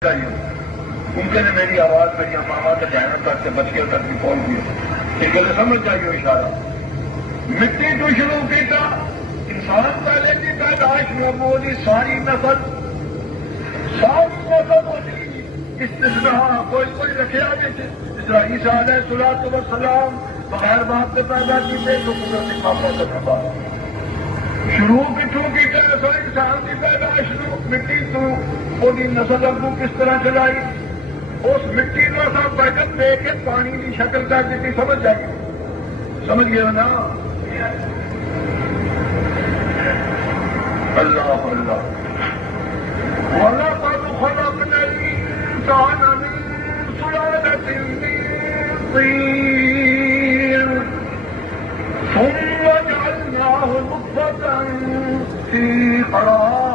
ممکن ہے میری آواز میں یا ماما کا جانب تک سے بچ کے تک بھی پہنچ گئی لیکن سمجھ جائیے اشارہ مٹی کو شروع کیا انسان پہلے کی پیدائش میں بولی ساری نسل ہوتی استثناء کوئی رکھے آگے سے عیسیٰ علیہ الصلوۃ والسلام بغیر باپ سے پیدا کیتے تو قدرتی پاپا سے پیدا شروع کتوں کی طرح انسان کی پیدائش مٹی تو وہی نسل ابو کس طرح چلائی اس مٹی کو سب بیٹھک دے کے پانی کی شکل کر دیتی سمجھ جائیے سمجھ گیا نا اللہ اللہ وَلَقَدْ خَلَقْنَا الْإِنسَانَ مِنْ سُلَالَةٍ مِّن طِينٍ ثُمَّ جَعَلْنَاهُ نُطْفَةً فِي قَرَارٍ